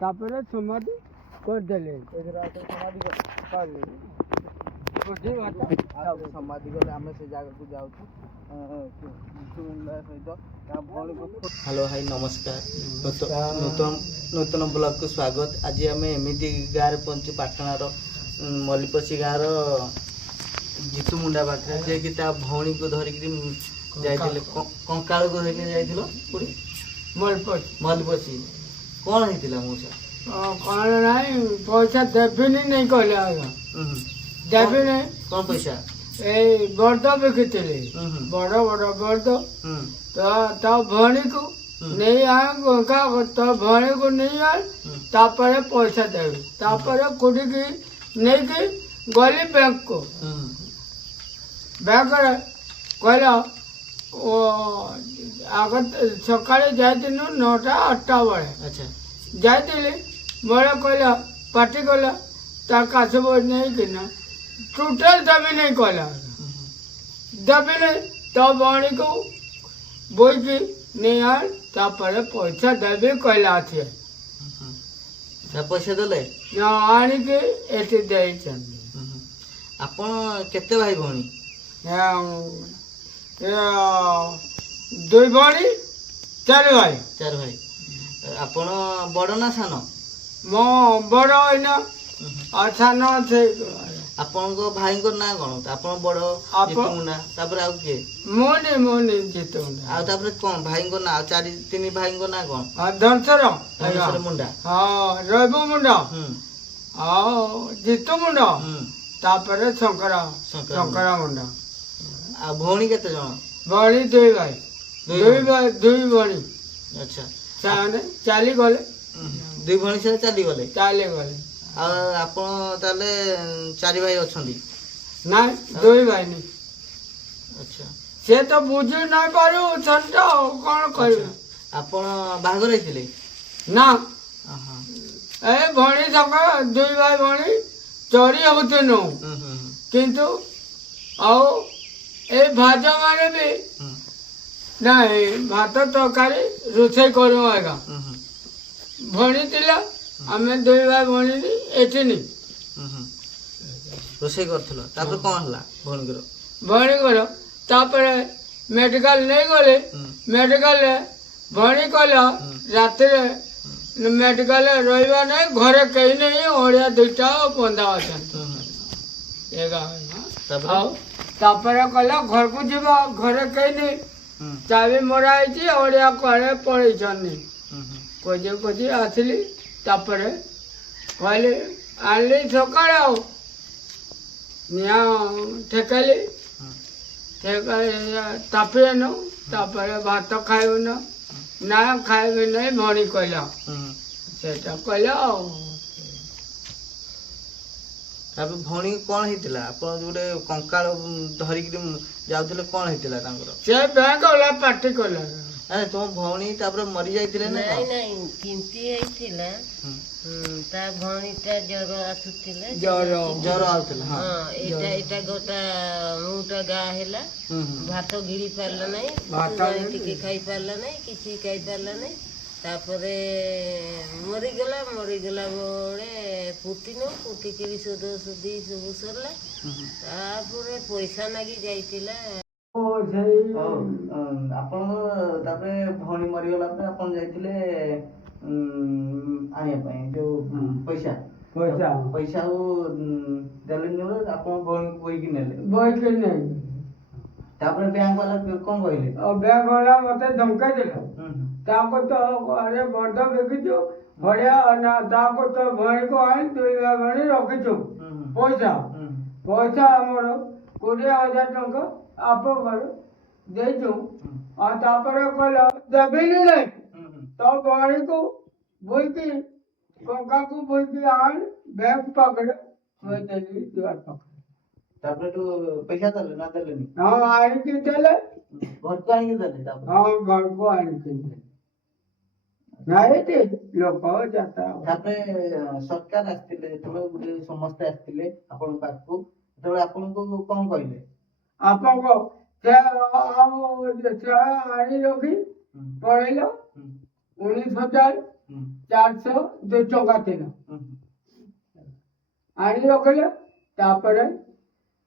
ତାପରେ ସମାଧି କରିଦେଲେ ସମାଧି ଗଲେ ଆମେ ସେ ଜାଗାକୁ ଯାଉଛୁ ସହିତ। ହ୍ୟାଲୋ ଭାଇ ନମସ୍କାର, ନୂତନ ବ୍ଲଗକୁ ସ୍ୱାଗତ। ଆଜି ଆମେ ଏମିତି ଗାଁରେ ପହଞ୍ଚୁ ପାଟଣାର ମଲ୍ଲିପଶି ଗାଁର ଜିତୁ ମୁଣ୍ଡା ପାଖରେ, ଯିଏକି ତା ଭଉଣୀକୁ ଧରିକିରି ଯାଇଥିଲେ କଙ୍କାଳକୁ ଧରିକି ଯାଇଥିଲ କୋଉଠି ମଲ୍ଲିପଶି। କ'ଣ ହେଇଥିଲା ମଉସା? କ'ଣ ନାହିଁ ପଇସା ଦେବିନି ନେଇ କହିଲେ ଆଜ୍ଞା ଦେବିନି। କ'ଣ ପଇସା? ଏଇ ବଳଦ ବିକିଥିଲେ ବଡ ବଡ ବଳଦ, ତା ଭଉଣୀକୁ ନେଇ ତୋ ଭଉଣୀକୁ ନେଇ ଆଣ ତାପରେ ପଇସା ଦେବି। ତାପରେ କୋଉଠିକି ନେଇକି ଗଲି ବ୍ୟାଙ୍କକୁ। ବ୍ୟାଙ୍କରେ କହିଲା ଆଗ ସକାଳେ ଯାଇଥିଲୁ 9ଟା 8ଟା ବେଳେ ଯାଇଥିଲି ବେଳେ କହିଲା ପାଟି କଲା ତା କାଶ ନେଇକିନା ଟୋଟାଲ ଦେବି ନେଇ କହିଲା ଦେବିନି। ତ ଭଉଣୀକୁ ବୋଇକି ନେଇ ଆଣ ତାପରେ ପଇସା ଦେବି କହିଲା। ସିଏ ପଇସା ଦେଲେ ଆଣିକି ଏଠି ଦେଇଛନ୍ତି। ଆପଣ କେତେ ଭାଇ ଭଉଣୀ? 2 ଭଉଣୀ 4 ଭାଇ। 4 ଭାଇ। ଆପଣ ବଡ ନା ସାନ? ମୋ ବଡ ଏଇନା ଆଉ ସାନ ଅଛି। ଆପଣଙ୍କ ଭାଇଙ୍କ ନାଁ କ'ଣ? ଆପଣ ବଡ ଜିତୁ ମୁଣ୍ଡା, ତାପରେ ଆଉ କିଏ? ମୁଁ ଜିତୁ ମୁଣ୍ଡା। ଆଉ ତାପରେ କ'ଣ ଭାଇଙ୍କ ନାଁ? 3 ଭାଇଙ୍କ ନାଁ କ'ଣ? ଧନସର ମୁଣ୍ଡା, ରବି ମୁଣ୍ଡା, ଆଉ ଜିତୁ ମୁଣ୍ଡା, ତାପରେ ଶଙ୍କରା ମୁଣ୍ଡା। ଆଉ ଭଉଣୀ କେତେ ଜଣ? ଭଉଣୀ 2 ଭାଇ 2 ଭଉଣୀ। ଆଚ୍ଛା, ସେମାନେ ଚାଲିଗଲେ। 2 ଭଉଣୀ ସେ ଚାଲିଗଲେ। ଆଉ ଆପଣ ତାହେଲେ 4 ଭାଇ ଅଛନ୍ତି? ନାଇଁ 2 ଭାଇ। ଆଚ୍ଛା, ସେ ତ ବୁଝି ନାଇଁ ପାରୁ ସେଟା କ'ଣ କରିବେ। ଆପଣ ବାହାଘର ହେଇଥିଲେ ନା? ଏ ଭଉଣୀ ସକା 2 ଭାଇ ଭଉଣୀ ଚୋରି ହଉଥିନୁ, କିନ୍ତୁ ଆଉ ଏ ଭାଜ ମାନେ ବି ନାଇଁ ଭାତ ତରକାରୀ ରୋଷେଇ କରୁ ଆଜ୍ଞା। ଭଉଣୀ ଥିଲା ଆମେ 2 ଭାଇ ଭଉଣୀ ଏଠିନି ରୋଷେଇ କରୁଥିଲ। ତାପରେ କ'ଣ ହେଲା ଭଉଣୀଙ୍କର? ତାପରେ ମେଡିକାଲ ନେଇଗଲେ। ମେଡିକାଲରେ ଭଉଣୀ କହିଲା ରାତିରେ ମେଡିକାଲରେ ରହିବା ନାହିଁ, ଘରେ କେହି ନେଇ ଅଳିଆ 2ଟା ବନ୍ଧା ଅଛନ୍ତି। ଆଉ ତାପରେ କହିଲା ଘରକୁ ଯିବା, ଘରେ କେହି ନେଇ ଚାବି ମରା ହେଇଛି, ଅଳିଆ କୁଆଡ଼େ ପଳେଇଛନ୍ତି। ଖୋଜି ଆସିଲି। ତାପରେ କହିଲି ଆଣିଲି ସକାଳେ ଆଉ ନିଆଁ ଠେକାଇଲି ତାପରେ ତାପରେ ଭାତ ଖାଇବୁ ନା ଖାଇବି ନାହିଁ ଭଉଣୀ କହିଲା। ସେଟା କହିଲା ଆଉ। ତାପରେ ଭଉଣୀ କ'ଣ ହେଇଥିଲା? ଆପଣ ଯୋଉଟେ କଙ୍କାଳ ଧରିକିରି ଯାଉଥିଲେ, କ'ଣ ହେଇଥିଲା ତାଙ୍କର? ସେ ବ୍ୟାଙ୍କ ଗଲା ପାଟି କଲା। ଆରେ ତୁମ ଭଉଣୀ ତାପରେ ମରି ଯାଇଥିଲେ ନା? ନାଇଁ କେମିତି ହେଇଥିଲା, ତା ଭଉଣୀଟା ଜ୍ୱର ଆସୁଥିଲା। ଜ୍ୱର ଆସୁଥିଲା। ଏଇଟା ଗୋଟା ମୁଟା ଗାଁ ହେଲା, ଭାତ ଗିଳି ପାରିଲା ନାହିଁ, ଟିକେ ଖାଇ ପାରିଲା ନାହିଁ, କିଛି ଖାଇ ପାରିଲା ନାହିଁ। ତାପରେ ମରିଗଲା ବେଳେ ଫୁଟିକିରି ସୁଧି ସବୁ ସରିଲା। ତାପରେ ପଇସା ନାଗି ଯାଇଥିଲା। ଆପଣଙ୍କ ତାପରେ ଭଉଣୀ ମରିଗଲା ପରେ ଆପଣ ଯାଇଥିଲେ ଆଣିବା ପାଇଁ ଯୋଉ ପଇସା ଆଉ ଦେଲେନି ବେଳେ ଆପଣ ଭଉଣୀକୁ ବୋହିକି ନେଲେ। ତାପରେ ବ୍ୟାଙ୍କ ବାଲା କ'ଣ କହିଲେ? ବ୍ୟାଙ୍କ ବାଲା ମତେ ଧମକାଇ ଦେଲା। ତାକୁ ତ ବନ୍ଧ ବିକିଛୁ ବଢିଆ, ତାକୁ ତ ଭଉଣୀକୁ ଆଣି 2 ଭାଇ ଭଉଣୀ ରଖିଛୁ। ପଇସା ଆମର 20,000 ଟଙ୍କା ଆପଣଙ୍କର ଦେଇଛୁ। ଆଉ ତାପରେ କହିଲା ଦେବିନି ନାହିଁ, ତ ଭଉଣୀକୁ ବୋଇକି କଙ୍କାକୁ ବୋଇକି ଆଣି ବ୍ୟାଙ୍କ ପାଖରେ ଥୋଇଦେଲି ଦୁଆର ପାଖରେ। ତାପରେ ପଇସା ଦେଲେ ନା ଦେଲେନି? ଆଣିକି ଦେଲେ। ଘରକୁ ଆଣିକି ଦେଲେ? ଘରକୁ ଆଣିକି ଦେଲେ। ନାଇଁ ଲୋକ ଯାତ୍ରା। ତାପରେ ସରକାର ଆସିଥିଲେ, ଯେତେବେଳେ ସମସ୍ତେ ଆସିଥିଲେ ଆପଣଙ୍କ ପାଖକୁ, ସେତେବେଳେ ଆପଣଙ୍କୁ କ'ଣ କହିଲେ? ଆପଣଙ୍କ ସେ ଆଣି ରଖି ପଳେଇଲ 19,402 ଟଙ୍କା ଥିଲା ଆଣି ରଖିଲେ। ତାପରେ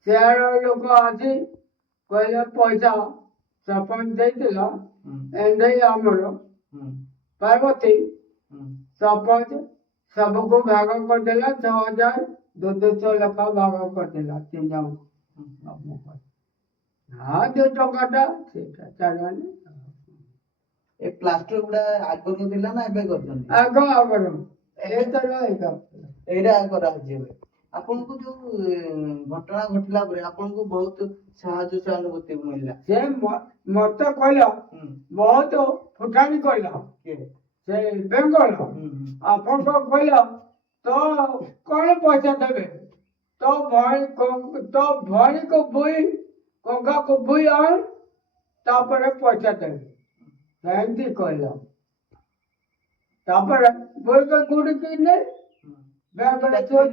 ସେଆଡ ଲୋକ ଆସି କହିଲେ ପଇସା ସରପଞ୍ଚ ଦେଇଥିଲ ଏଣ୍ଡେଇ ଆମର ପାର୍ବତୀ ସରପଞ୍ଚ ସବୁକୁ ଭାଗ କରିଦେଲା 6,200 ଲେଖା ଭାଗ କରିଦେଲା 3 ଜଣଙ୍କୁ। ହଁ 2 ଟଙ୍କାଟା ସେଇଟା ଚାଲିଲାନି। ଏ ପ୍ଲାଷ୍ଟର ଗୁଡା ଆଗରୁ ଥିଲା ନା ଏବେ କରିଛନ୍ତି? ଆଗରୁ ଏଇଟା ଏଇଟା କରାହେଇଛି ଏବେ। ଆପଣଙ୍କୁ ଯୋଉ ଘଟଣା ଘଟିଲା ପରେ ଆପଣଙ୍କୁ ବହୁତ ସାହାଯ୍ୟ ସହାନୁଭୂତି ମିଳିଲା। ସେ ମତେ କହିଲା ବହୁତ ଫୁଟାଣି କହିଲା ସେ ବେଙ୍ଗଲ ଆପଣଙ୍କ କହିଲା ତ କଣ ପଇସା ଦେବେ ତ ଭଉଣୀକୁ ବୁଇ କଙ୍କାକୁ ବୁଇ ଆଣ ତାପରେ ପଇସା ଦେବେ ଏମିତି କହିଲା। ତାପରେ ବୁଇକୁ ଗୁଡିକି ନେଇ ବ୍ୟାଙ୍କରେ ଥୋଇ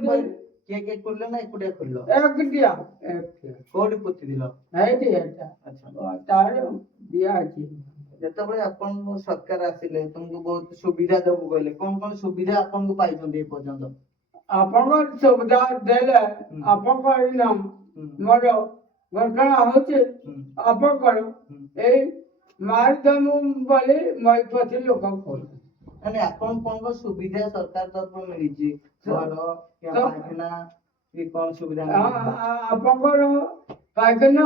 କିଏ କିଏ ଖୋଲିଲ ନା ଏକୁଟିଆ ଖୋଲିଲ? ଏକୁଟିଆ କୋଉଠି ପୋତିଥିଲ? ଏଇଠି ତାର ଦିଆ ଅଛି। ଯେତେବେଳେ ଆପଣଙ୍କ ସରକାର ଆସିଲେ ତମକୁ ବହୁତ ସୁବିଧା ଦବୁ କହିଲେ, କଣ ସୁବିଧା ଆପଣଙ୍କୁ ପାଇଛନ୍ତି ଏ ପର୍ଯ୍ୟନ୍ତ? ଆପଣଙ୍କ ସୁବିଧା ଦେଲେ ଆପଣଙ୍କ ଇନାମ ମୋର ଘଟଣା ହଉଛି ଆପଣଙ୍କର ଏଇ ମାରିଦମୁ ବୋଲି ମଇପତି ଲୋକ କହୁଛନ୍ତି। ମାନେ ଆପଣ କଣ ସୁବିଧା ସରକାର ତରଫରୁ ମିଳିଛି? ଘର ପାଇଖାନା କି କଣ ସୁବିଧା? ଆପଣଙ୍କର ପାଇଖାନା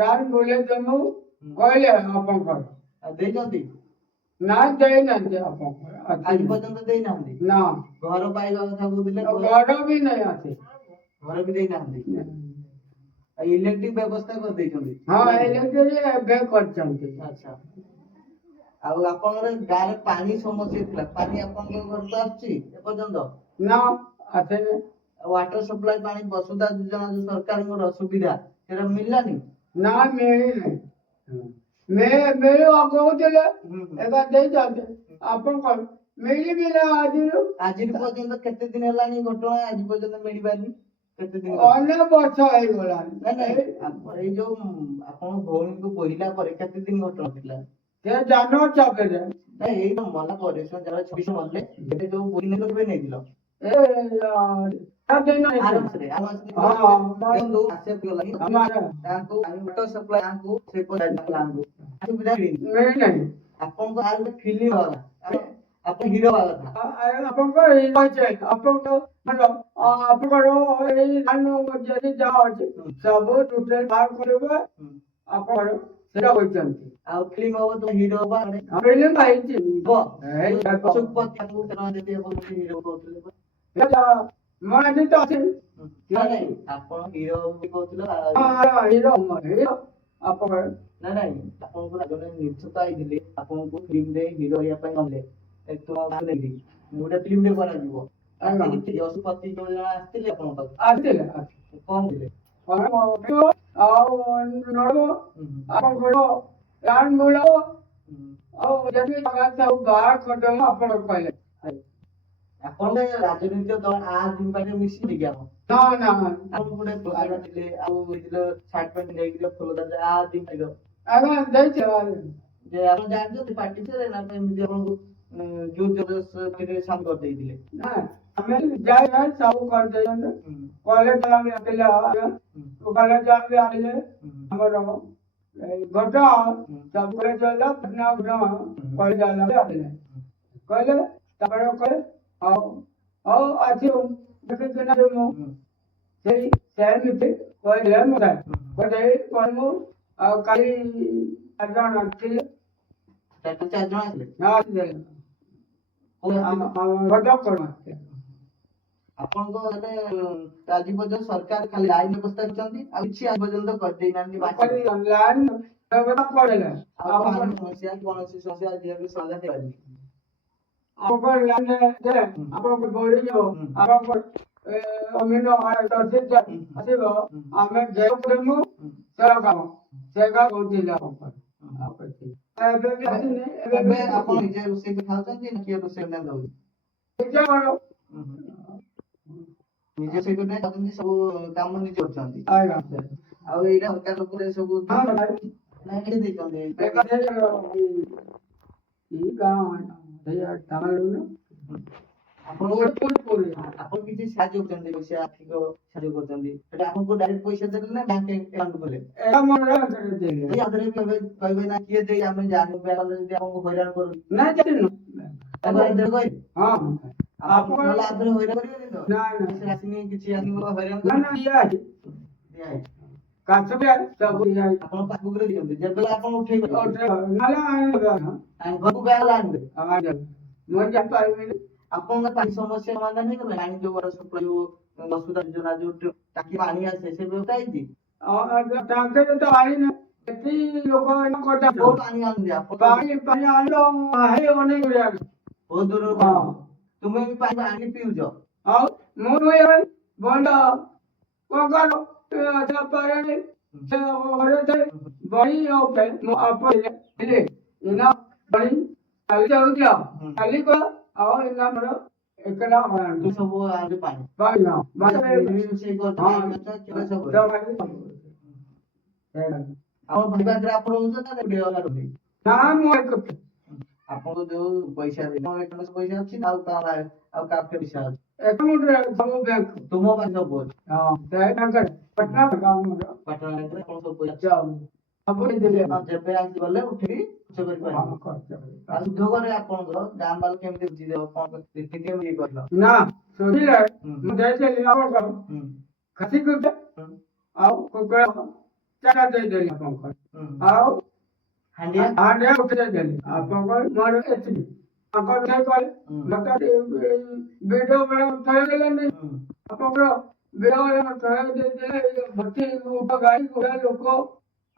ରାନ ବୁଲେଇ ଦେମୁ କହିଲେ ଆପଣଙ୍କର ଦେଇଛନ୍ତି? ନା ଦେଇନାହାନ୍ତି ଆପଣଙ୍କର ଆଜି ପର୍ଯ୍ୟନ୍ତ ଦେଇନାହାନ୍ତି? ନା ଘର ପାଇବା କଥା କହୁଥିଲେ। ଘର ବି ନାହିଁ ଅଛି। ଘର ବି ଦେଇନାହାନ୍ତି। ଇଲେକ୍ଟ୍ରିକ ବ୍ୟବସ୍ଥା କରିଦେଇଛନ୍ତି? ହଁ ଇଲେକ୍ଟ୍ରିକ ଏବେ କରିଛନ୍ତି। ଆଚ୍ଛା। ଆଉ ଆପଣଙ୍କର ଗାଁରେ ପାଣି ସମସ୍ୟା ଥିଲା, ପାଣି ଆପଣଙ୍କ ଘରକୁ ଆସୁଛି ଏପର୍ଯ୍ୟନ୍ତ? ନା ଆସେନି। ୱାଟର ସପ୍ଲାଇ ପାଣି ବସୁଧା ଯୋଜନା ଯୋଉ ସରକାରଙ୍କର ସୁବିଧା ସେଟା ମିଳିଲାନି? ନା ମିଳିବ କହୁଥିଲେ ଏବେ ଦେଇଛନ୍ତି ଆପଣଙ୍କର ମିଳିବି ନା ଆଜି ପର୍ଯ୍ୟନ୍ତ କେତେ ଦିନ ହେଲାଣି ଘଟଣା ଆଜି ପର୍ଯ୍ୟନ୍ତ ମିଳିବାନି? କେତେ ଦିନ? ଅନେକ ବର୍ଷ ହେଇଗଲାଣି। ଏଇ ଯୋଉ ଆପଣ ଭଉଣୀକୁ ବୋହିଲା ପରେ କେତେ ଦିନ ଘଟଣା ଥିଲା? ସେ ଜାନୁଆରୀ 24 ଏଇ ମଲା ପରେ 26 ମଲେ ଯୋଉ ବୋହି ନେଇଥିଲ? ଆପଣଙ୍କ ଫିଲ୍ମ ଆପଣ ହିରୋ ଯଦି ଯାହା ଅଛି ସବୁ ଟୋଟାଲ ବାହାର କରିବେ ଆପଣ ସେଟା କହିଛନ୍ତି। ଆଉ ଫିଲ୍ମ ହବ ତ ହିରୋ ହବା ଫିଲ୍ମ ହେଇଛି ମନେ ତ ଅଛି ଆପଣ ହିରୋ ବି କହୁଥିଲେ ହିରୋ ଆପଣ ନାଇଁ ଆପଣଙ୍କୁ ନିର୍ଦ୍ଦେଶକ ଆଇଥିଲେ ଆପଣଙ୍କୁ ଫିଲ୍ମରେ ହିରୋ ହେବା ପାଇଁ ଗଲେ ଗୋଟେ ଫିଲ୍ମରେ କରାଯିବ ପଶୁପତି ଯୋଜନା ଆସିଥିଲେ ଆପଣଙ୍କ ପାଖକୁ? ଆସିଥିଲେ କଣ ଥିଲେ? ଆଉ ଆପଣଙ୍କର ରାନ ମୂଳ ଆଉ ଯଦି ସବୁ ବାହାର କରିଦେବ ଆପଣ କହିଲେ। ଆପଣ ରାଜନୈତିକ ଦଳ ଆଦିମ ପାର୍ଟିରେ ମିଶିଲେ କି ଆପଣ? ନା ଆପଣ ଗୋଟେ ଥିଲେ ଆଉ ସାର୍ଟ ପ୍ୟାଣ୍ଟ ନେଇକି ଫୁଲ ଆଦିମ ପାର୍ଟିର ଆଜ୍ଞା ଦେଇଛ ଯେ ଆପଣ ଜାଣିଛନ୍ତି ପାର୍ଟି ଥିଲେ ନା ଏମିତି ଆପଣଙ୍କୁ ଯୋଉ ଜବରଦସ୍ତ ସାମିଲ କରିଦେଇଥିଲେ? ଆମେ ଯାଇ ସବୁ କରିଦେଇଛନ୍ତି। କଲେଜ ଆସିଲେ କଲେଜ ଆଣିଲେ ଆମର ଘଟ ସବୁ କଲେଜ କଲେଜ ଆସିଲେ କହିଲେ ତାପରେ କହିଲେ ହଉ ଆସିବୁ ମୁଁ ସେଇ ସେମିତି କହିଲେ ମତେ କହିବୁ ଆଉ କାଲି 4 ଜଣ ଥିଲେ। 4 ଜଣ ଆସିଲେ? ଆପଣଙ୍କ ମାନେ ଆଜି ପର୍ଯ୍ୟନ୍ତ ସରକାର ଖାଲି ଲାଇନ ବ୍ୟବସ୍ଥା କରିଛନ୍ତି ଆଉ କିଛି ଆଜି ପର୍ଯ୍ୟନ୍ତ କରିଦେଇନାହାନ୍ତି? ସମସ୍ୟା କୌଣସି ସମସ୍ୟା ସମାଧାନ ହେଇପାରିନି? ଆପଣଙ୍କ ବଢି ଆପଣଙ୍କ ଆସିବ ଆମେ ଯେମୁ କାମ ସେ କହୁଥିଲେ ଏବେ ଆପଣ ନିଜେ ରୋଷେଇ ଖାଉଛନ୍ତି ନା କିଏ ରୋଷେଇ ଦଉଛି? ନିଜେ ସେଇଠୁ ଖାଉଛନ୍ତି, ସବୁ କାମ ନିଜେ କରୁଛନ୍ତି। ଆଉ ଏଇଟା ସରକାର ଲୋକରେ ସବୁ ହଁ ଭାଇ ନାଇଁ କେତେ ଦେଇଛନ୍ତି ଏଇ ଗାଁ ତାମିଲନାଡୁ ଆପଣ ଆପଣ କିଛି ସାହାଯ୍ୟ କରୁଛନ୍ତି ପଇସା ଆର୍ଥିକ ସାହାଯ୍ୟ କରୁଛନ୍ତି ସେଟା ଆପଣଙ୍କୁ ଡାଇରେକ୍ଟ ପଇସା ଦେଲେ ନା ବ୍ୟାଙ୍କ ଆକାଉଣ୍ଟ କଲେ ଏଟା ମୋର ଦେଲେ ଏଇ ଆଧାରେ କହିବେ ନା କିଏ ଦେଇ ଆମେ ଜାଣିବୁ ଗଲେ ଯଦି ଆମକୁ ହଇରାଣ କରୁ ନାଇଁ ଜାଣିନୁ ତାକୁ ଆଧାରେ କହିବେ ହଁ ଆପଣ ନହେଲେ ଆଧାରେ ହଇରାଣ କରିବେନି ତ ନା ନା ପଇସା ଆସିନି କିଛି ଆସିନି ହଇରାଣ ନା ନା କରିବେ ଦିଆ ଅଛି ଦିଆହେଇଛି। କାଛ ବି ସବୁ ଦିଆ ଅଛି ଆପଣ ପାଖକୁ ଦିଅନ୍ତି ଯେତେବେଳେ ଆପଣ ଉଠେଇ ପାରିବେ ନହେଲେ ଆଣିବା ଘରକୁ ବ୍ୟାଗ ଆଣିବେ ମୁଁ ଯାଇପାରିବିନି ଆପଣଙ୍କ ପାଣି ସମସ୍ୟା ସମାଧାନ ହେଇଗଲା ପାଣି ଯୋଉ ବଡ ସପ୍ଲାଇ ଯୋଉ ବସୁଧା ଯୋଜନା ଯୋଉ ଟାଙ୍କି ପାଣି ଆସେ ସେ ବ୍ୟବସ୍ଥା ହେଇଛି ତାଙ୍କେ ତ ଆଣିନି ଏଠି ଲୋକ କୋଉ ପାଣି ଆଣନ୍ତି ଆପଣ ପାଣି ପାଣି ଆଣିଲ ହେଇ ଅନେକ ବହୁତ ଦୂରରୁ ତୁମେ ବି ପାଣି ଆଣି ପିଉଛ ଆଉ ମୁଁ ବଣ୍ଡ କଣ ପାଣି ବଢି ହେଲେ ଏନା ବଢି ଚାଲି ଯାଉଛି ଚାଲି କର ଆଉ ଏନା ମୋର ଏକଲା ତୁ ସବୁ ଆଣୁ ପାଣି ପାଣି ରୋଷେଇ କରୁଛ ସବୁ ଆମ ବିଭାଗରେ ଆପଣ ରହୁଛନ୍ତି ନା ଗୋଟେ ଅଲଗା ରହୁଛନ୍ତି ନା ମୁଁ ଏକଟେ ଆପଣଙ୍କୁ ଯୋଉ ପଇସା ଦେଲେ ପଇସା ଅଛି ଆଉ ଆଉ କାଫେ ପଇସା ଅଛି ଏକାଉଣ୍ଟରେ ସବୁ ବ୍ୟାଙ୍କ ତୁମ ପାଖରେ ସବୁ ଅଛି ହଁ ତାଙ୍କର ପଟନା ଗାଁର ପାଟଣା ବ୍ୟାଙ୍କରେ ଆପଣ ସବୁ ପଇସା ଯାଉ ସବୁ ଦେଲେ ଯେବେ ଆସି ଗଲେ ଉଠିକି ଖର୍ଚ୍ଚ କରିପାରିବେ ଆଉ ଉଦ୍ୟୋଗରେ ଆପଣଙ୍କର ଗାଁ ବାଲା କେମିତି ବୁଝିଦେବ କଣ କେମିତି କହିଲ ନା ଶୁଣିଲେ ମୁଁ ଦେଇଦେଲି ଆପଣଙ୍କର ଖାସି କୁଟା ଆଉ କୁକୁଡ଼ା ଚାରା ଦେଇଦେଲି ଆପଣଙ୍କର ଆଉ ହାଣ୍ଡିଆ ଉଠେଇଦେଲି ଆପଣଙ୍କର ମୋର ଏତିକି ଆପଣଙ୍କର ସେ କଲେ ମତେ ଭିଡ଼ିଓ ବେଳ ଥରେଇଦେଲେନି ଆପଣଙ୍କର ଭିଡ଼ିଓ ବେଳ ଥରେ ଦେଇଦେଲେ ଭର୍ତ୍ତି ଗାଡ଼ି ଘୋଡ଼ା ଲୋକ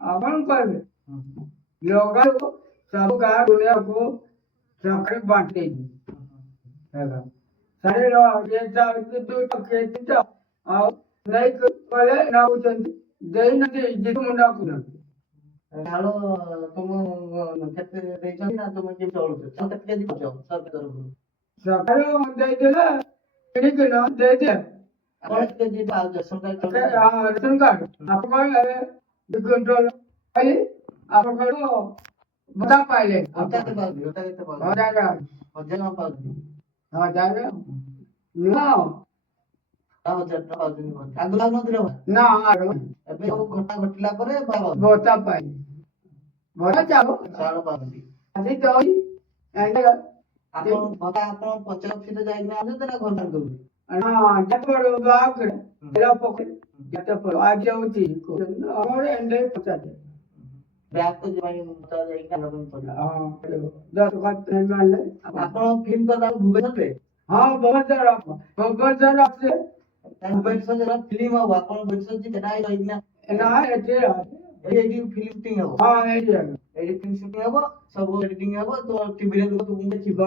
ଆପଣ କହିବେ ଲଗାକୁ ସବୁ ଗାଁ ଦୁନିଆକୁ ଚାକରି ବାଣ୍ଟି ଦେଇଛି ସାଢେ ଦୁଇଟା ଆଉ ନେଇ କଲେ ନାଉଛନ୍ତି ଦେଇନାହାନ୍ତି ଇଜିତ ମୁଣ୍ଡା କରୁଛନ୍ତି ଚାଉଳ ତୁମ କେତେ ଦେଇଛନ୍ତି ନା ତୁମେ କେମିତି ଚଳୁଛ କେତେ କେଜି କରୁଛ ସରକାର ତରଫରୁ ସକାଳୁ ଦେଇଦେଲେ କିଣିକିନା ଦେଇଦିଏ ଆପଣ କେଜି ପାଉଛ ସରକାର ରେସନ କାର୍ଡ ଆପଣଙ୍କର 2 କ୍ୱିଣ୍ଟାଲ ଖାଲି ଆପଣଙ୍କର ଭତ୍ତା ପାଇଲେ ଭତ୍ତା କେତେ ପାଉଛି ଭତ୍ତା କେତେ ପାଉଛି 1000 ପାଉଛି ନୂଆ 1000 ଟଙ୍କା ପାଉଛନ୍ତି ଆଗରୁ ଆଉନଥିଲେ ନା ଏବେ ସବୁ ଘଟଣା ଘଟିଲା ପରେ ଭତ୍ତା ପାଇଲେ ଭତ୍ତା ଚାଉଳ ପାଉଛନ୍ତି ଆଜି ଦଇ ଆପଣ ଭତ୍ତା ଆପଣ ପଞ୍ଚାୟତ ଅଫିସରେ ଯାଇକିନା ଆଣୁଛନ୍ତି ନା ଘର ଦଉଛନ୍ତି ଆଜି ହଉଛି ଆମର ଏଣ୍ଡେ ପଚାରେ ବ୍ୟାଙ୍କ ପାଇଁ ଭତ୍ତା ଯାଇକି ଆଣିବା ପାଇଁ ପଡିବ ଆପଣ ଫିଲ୍ମ କଲା ଭୁବନେଶ୍ୱରରେ ହଁ ଭୁବନେଶ୍ୱର ଅଛି ଭୁବନେଶ୍ୱର ଫିଲ୍ମ ହବ ଆପଣ ଭୁବନେଶ୍ୱର ଯିବେ ନା ରହିକିନା ଏଇଠି ଫିଲ୍ମ ସୁଟିଂ ହବ ଏଇଠି ଫିଲ୍ମ ସୁଟିଂ ହବ ସବୁ ଏଡିଟିଂ ହବ ତ ଟିଭିରେ ଲୋକ ତୁମକୁ ଦେଖିବ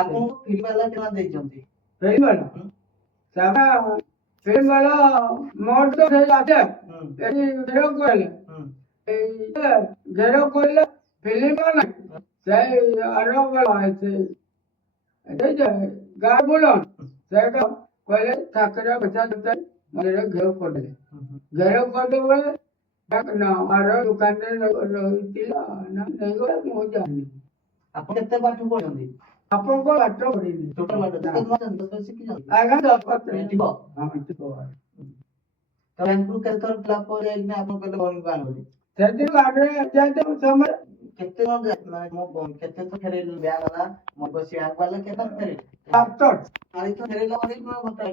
ଆପଣଙ୍କୁ ଫିଲ୍ମ ବାଲା କେନା ଦେଇଛନ୍ତି ଫିଲ୍ମ ବାଲା ମୋର ତ ସେଇ ଆସେ ଏଠି ଘେର କହିଲେ ଫିଲ୍ମ ବାଲା ସେଇ ଆର ବାଲା ଗାଁ ବୁଲନ ସେଇଟା କହିଲେ ଠାକୁର ପଇସା ଦେତେ ମନ୍ଦିର ଘେର କରିଦେଲେ ଘେର କରିଦେବେ ଆର ଦୋକାନରେ ରହିଥିଲା ନା ନେଇଗଲେ ମୁଁ ଜାଣିନି ଆପଣ କେତେ ପାଠ ପଢନ୍ତି ଆପଣଙ୍କ ପାଠ ପଢିନି ଟୋଟାଲ ପାଠ ଶିଖିଛନ୍ତି ଆଜ୍ଞା ଯିବ ବ୍ୟାଙ୍କରୁ କେତେ ଥର ପିଲା ପରେ ଯାଇକିନା ଆପଣ କହିଲେ ଭଉଣୀକୁ ଆଣିବେ ସେଦିନ ଗାଡିରେ ଯାଇତେ ସମୟ କେତେ ଜଣ ମାନେ ମୋ କେତେ ଥର ଫେରେଇଲୁ ବ୍ୟାଙ୍କ ବାଲା ମୋ ବସି ବ୍ୟାଙ୍କ ବାଲା କେତେ ଥର ଫେରେଇଲୁ ଫେରେଇଲା ପରେ ଭତ୍ତା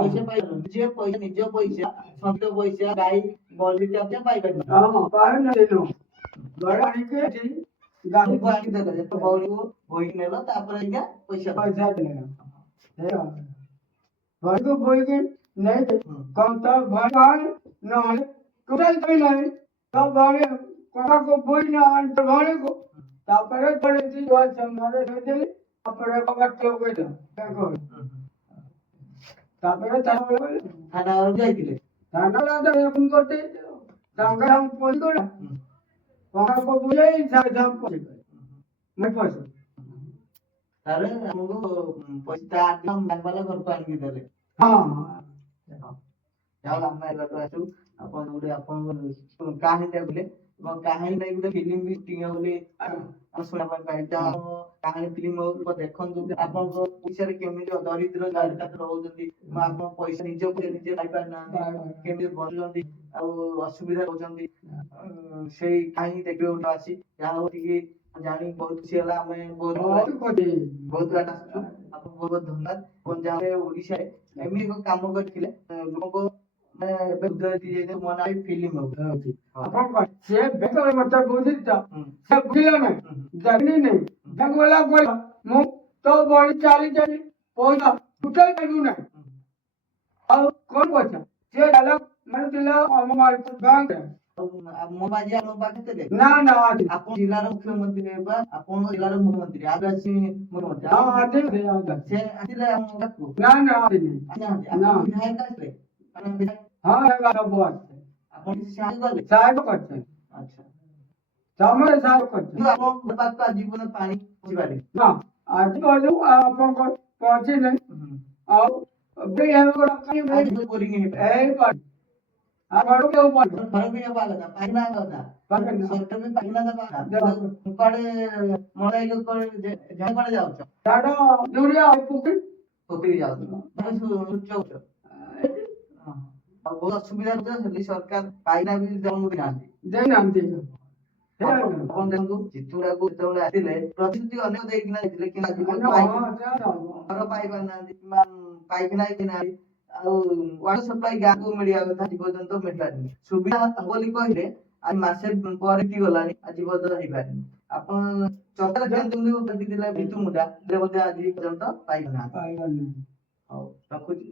ପଇସା ପାଇଲୁ ଯିଏ ପଇସା ନିଜ ପଇସା ସନ୍ତ ପଇସା ଗାଈ ବଳଦ ପାଇପାରିଲୁ ଗାଈକୁ ଆଣିଦେଲେ ଯେତେ ବଉଳିକୁ ବୋହିକି ନେଲ ତାପରେ ଆଜ୍ଞା ପଇସା ଘରକୁ ବୋହିକି ନେଇକି କଣ ତ ଭଣୀ ନହେଲେ ଟୋଟାଲ କହି ନାହିଁ ତ ଭଣୀ କଣାକୁ ବୋହି ନା ଭଣୀକୁ ତାପରେ ପଡିଛି ଘରେ ଶୋଇଦେଲି ତାପରେ କବାଟ ଲଗେଇଲ ତାପରେ ଥାନା ଯାଇଥିଲେ ଥାନା କରିଦେଇଛି ତାଙ୍କର ଆମ ପୋଲି ଗଲା କଣାକୁ ବୁଲେଇ ସାଙ୍ଗେ ପୋଲି ମୁଁ ପଇସା ତାପରେ ଆମକୁ ପଇସା 8 ଦିନ ବ୍ୟାଙ୍କ ବାଲା ଘରକୁ ଆଣିକି ଦେଲେ ହଁ ଯାଉ ଆମେ ଏବାଟୁ ଆସୁ ଆପଣ ଗୋଟେ ଆପଣ କାହାଣୀଟା କହିଲେ ଏବଂ କାହାଣୀ ନେଇ ଗୋଟେ ଫିଲ୍ମ ବି ସୁଟିଂ ହବ ବୋଲି ଆମେ ଶୁଣିବା ପାଇଁ ପାଇ ଯାହା କାହାଣୀ ଫିଲ୍ମ ହଉ ଦେଖନ୍ତୁ ଆପଣଙ୍କ ଓଡିଶାରେ କେମିତି ଦରିଦ୍ର ଜାତିକା ରହୁଛନ୍ତି ଆପଣ ପଇସା ନିଜ ଉପରେ ନିଜେ ପାଇପାରୁନାହାନ୍ତି କେମିତି ବଞ୍ଚୁଛନ୍ତି ଆଉ ଅସୁବିଧା ରହୁଛନ୍ତି ସେଇ କାହିଁକି ଦେଖିବେ ଗୋଟେ ଅଛି ଯାହା ହଉ ଟିକେ ଜାଣି ବହୁତ ଖୁସି ହେଲା ଆମେ ବହୁତ ବହୁତ ବାଟ ଆସିଛୁ ଆପଣଙ୍କୁ ବହୁତ ବହୁତ ଧନ୍ୟବାଦ ଆପଣ ଯାହା ଓଡିଶାରେ ଏମିତି ଏକ କାମ କରିଥିଲେ ଲୋକଙ୍କ ମାନେ ଏବେ ଉଦୟ ଯାଇଥିଲେ ମୋ ନାଁ ଫିଲ୍ମ ହଉଛି ଆପଣ ସେ ବେକରେ ମତେ ବୁଝିଛ ସେ ବୁଝିଲା ନାହିଁ ହୁଁ ଜାଣି ନାହିଁ ତାକୁ ଗଲା କହିଲା ମୁଁ ତ ବଳି ଚାଲି ଚାଲି ପଇସା ଟୁଟାଲ ଦେବୁ ନାହିଁ ଆଉ କଣ ପଇସା ସେ ଡାଲା ମାନେ ଥିଲା ଆମ ବ୍ୟାଙ୍କରେ ମୋ ବାଜି ଆମ ପାଖରେ ଥିଲେ ନା ନା ଆଜି ଆପଣ ଜିଲ୍ଲାର ମୁଖ୍ୟମନ୍ତ୍ରୀ ହେବା ଆପଣଙ୍କ ଜିଲ୍ଲାର ମୁଖ୍ୟମନ୍ତ୍ରୀ ଆଦିବାସୀ ମୁଖ୍ୟମନ୍ତ୍ରୀ ହଁ ଆଜି ସେ ଆସିଲେ ଆମ ପାଖକୁ ନା ନା ଆସିନି ଆସିନାହାନ୍ତି ନା ଆପଣ ବିଧାୟକ ଆସିଲେ ଆପଣ ବିଧାୟକ ହଁ ହେବା ସବୁ ଅଛି ଆପଣ କିଛି ସାହାଯ୍ୟ କଲେ ସାହାଯ୍ୟ କରିছে ଆଚ୍ଛା ସମସ୍ତେ ସାହାଯ୍ୟ କରିছে କିନ୍ତୁ ଆପଣଙ୍କ ପାଖକୁ ଆଜି ପର୍ଯ୍ୟନ୍ତ ପାଣି ପହଞ୍ଚିପାରେ ନା ଆଜି କହିଲୁ ଆପଣଙ୍କ ପହଞ୍ଚି ନାହିଁ ଆଉ ଏବେ ଆଜି ବୋରିଂ ହେଇପାରେ ଏଇ ଆପଣ କେଉଁ ପାଠ ଘର ବି ହେବା କଥା ପାଇନା କଥା ସରକାର ବି ପାଇନା ଦେବା କଥା କୁଆଡେ ମଳା ଝାଡ କୁଆଡେ ଯାଉଛ ଝାଡ ଦୁରିଆ ପୋଖରୀ ପୋଖରୀ ଯାଉଛ ସୂର୍ଯ୍ୟ ଆଉ ବହୁତ ଅସୁବିଧା ହେଲି ସରକାର ପାଇନା ବି ଜଣକୁ ଦେଇନାହାନ୍ତି ଦେଇନାହାନ୍ତି ଆପଣ ଦେଖନ୍ତୁ ଚିତୁଡାକୁ ଯେତେବେଳେ ଆସିଲେ ପ୍ରତିଶ୍ରୁତି ଅନେକ ଦେଇକିନା ଯାଇଥିଲେ କିନ୍ତୁ ଆଜି ପର୍ଯ୍ୟନ୍ତ ଘର ପାଇପାରୁନାହାନ୍ତି କିମ୍ବା ପାଇଖାନା ଦେଇନାହାନ୍ତି ଆଉ ୱାଟର ସପ୍ଲାଇ ଗାଁକୁ ମିଳିବା କଥା ଆଜି ପର୍ଯ୍ୟନ୍ତ ମିଳିଲାନି ସୁବିଧା ହବ ବୋଲି କହିଲେ ଆଜି ମାସେ ପରେ କି ଗଲାଣି ଆଜି ପର୍ଯ୍ୟନ୍ତ ହେଇପାରିନି ଆପଣ ଚକାରେ କେମିତି ଭାବିଥିଲେ ଭିତୁ ମୁଣ୍ଡା ବୋଧେ ଆଜି ପର୍ଯ୍ୟନ୍ତ ପାଇନାହାନ୍ତି ହଉ ରଖୁଛି।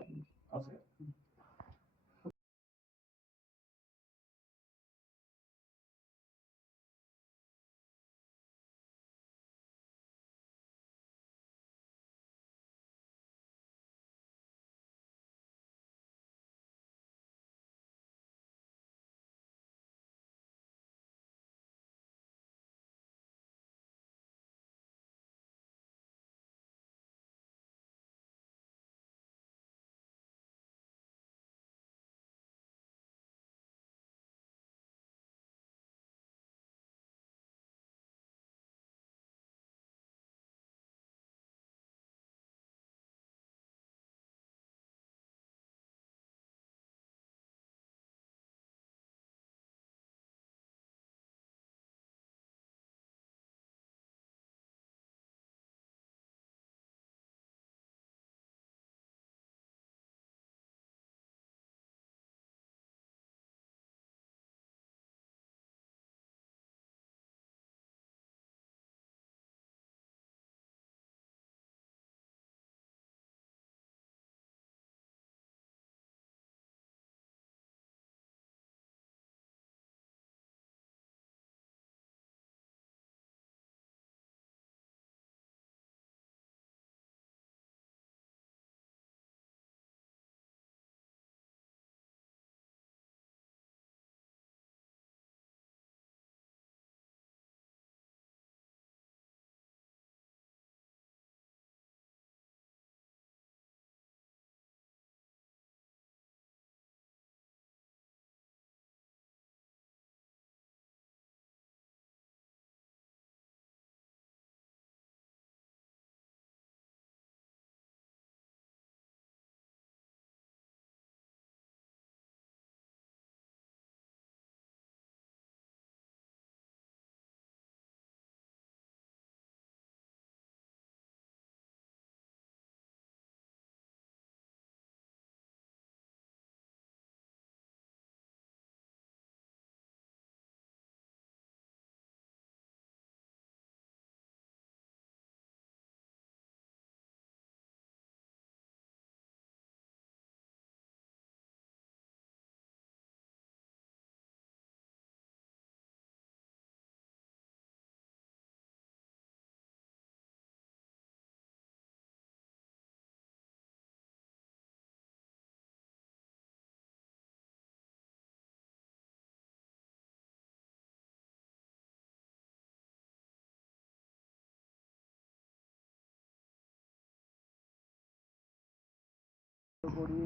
କୋଡ଼ି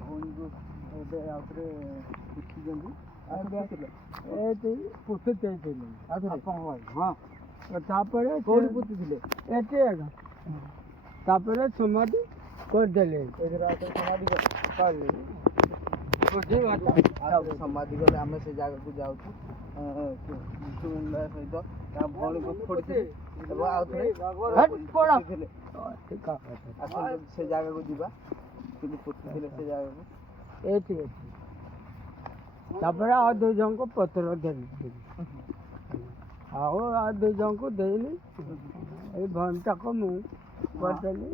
ଭଉଣୀକୁ ଏବେ ଆଉଥରେ ପୁଷିଛନ୍ତି ଏଠି ପୁଷି ଦେଇଥିଲି ଆପଣଙ୍କ ଭାଇ ହଁ ତାପରେ କୋଉଠି ପୁଷିଥିଲେ? ଏଠି ଏକା ତାପରେ ସମାଧି କରିଦେଲେ ଏଥିରେ ଆଉଥରେ ସମାଧି କଲେ ଆଉ ସମାଧି କଲେ ଆମେ ସେ ଜାଗାକୁ ଯାଉଛୁ ସହିତ ତା ଭଉଣୀକୁ ଖୋଡ଼ିଥିଲେ ଏବଂ ଆଉଥରେ ପୁଷିଥିଲେ। ଆସନ୍ତୁ ସେ ଜାଗାକୁ ଯିବା କିନ୍ତୁ ପୋତିଥିଲେ ସେ ଜାଗାକୁ ଏଠି ଅଛି ତାପରେ ଆଉ ଦୁଇ ଜଣଙ୍କୁ ପତ୍ର ଦେଲି ଆଉ ଦୁଇ ଜଣଙ୍କୁ ଦେଇନି ଏଇ ଭଉଣୀଟାକୁ ମୁଁ କରିଦେଲି।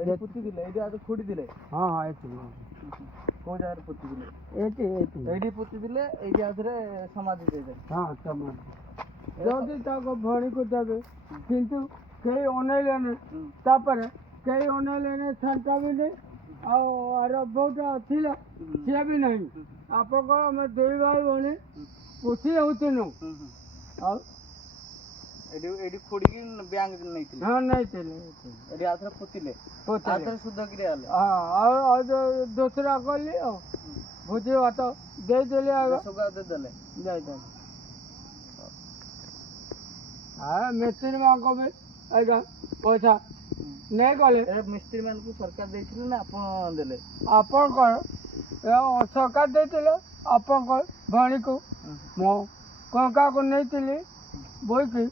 ଏଠି ପୋତିଥିଲେ ଏଇଠି ଆଉ ଖୋଡ଼ିଥିଲେ? ହଁ ହଁ ଏଠି କୋଉ ଜାଗାରେ ପୋତିଥିଲେ? ଏଠି ଏଠି ଏଇଠି ପୋତିଥିଲେ ଏଇଠି ଆଉଥରେ ସମାଧି ଦେଇଦେଲେ? ହଁ ସମାଧି ଯଦି ତାଙ୍କ ଭଉଣୀକୁ ଦେବେ କିନ୍ତୁ କେହି ଅନେଇଲେନି ତାପରେ କେହି ଅନେଇଲେନି ଶାନ୍ତା ବି ନେଇ ଆଉ ଆର ବୋଉଟା ଥିଲା ସିଏ ବି ନାହିଁ ଆପଣଙ୍କ ଆମେ ଦୁଇ ଭାଇ ଭଉଣୀ ପୋଷି ହେଉଥିଲୁ ଆଉ ଏଇଠି ଖୋଡ଼ିକି ବ୍ୟାଙ୍କ ନେଇଥିଲେ? ହଁ ନେଇଥିଲେ ଏଠି ଆଉଥରେ ପୋତିଲେ ଆଉଥରେ ଶୁଦ୍ଧ କ୍ରିୟା ହେଲେ? ହଁ ଆଉ ଦୋସରା କଲି ଆଉ ଭୋଜି ଭାତ ଦେଇଦେଲି ଆଗ ଦେଇଦେଲେ? ଦେଇଦେଲି ମିସ୍ତ୍ରୀ ମାନଙ୍କ ବି ଆଜ୍ଞା ପଇସା ନେଇ ଗଲେ ମିସ୍ତ୍ରୀ ମାନଙ୍କୁ ସରକାର ଦେଇଥିଲେ ନା ଆପଣ ଦେଲେ? ଆପଣଙ୍କର ସରକାର ଦେଇଥିଲେ ଆପଣଙ୍କର ଭଉଣୀକୁ ମୁଁ କଙ୍କାକୁ ନେଇଥିଲି ବୋଇକି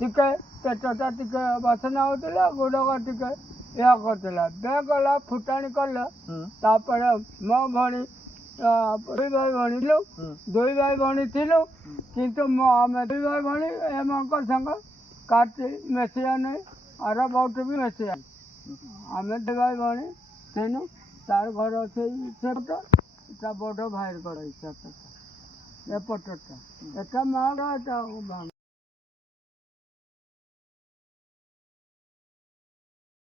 ଟିକେ ପେଟଟା ଟିକେ ବାସନା ହେଉଥିଲା ଗୋଡ଼କା ଟିକେ ଏହା କରୁଥିଲା ବ୍ୟାଗ ଗଲା ଫୁଟାଣି କଲା ତାପରେ ମୋ ଭଉଣୀ ଦୁଇ ଭାଇ ଭଉଣୀ ଥିଲୁ କିନ୍ତୁ ଆମେ ଦୁଇ ଭାଇ ଭଉଣୀ ଏମାନଙ୍କ ସାଙ୍ଗ କାଟି ମିଶିବା ନାହିଁ ଆର ବହୁତ ବି ମିଶିବା ଆମେ ଦୁଇ ଭାଇ ଭଉଣୀ ଥିଲୁ ତାର ଘର ସେଇ ସେପଟ ତା ବଡ଼ ଭାଇର ଘର ଏପଟଟା ଏଟା ମାଡ଼ ଏଟା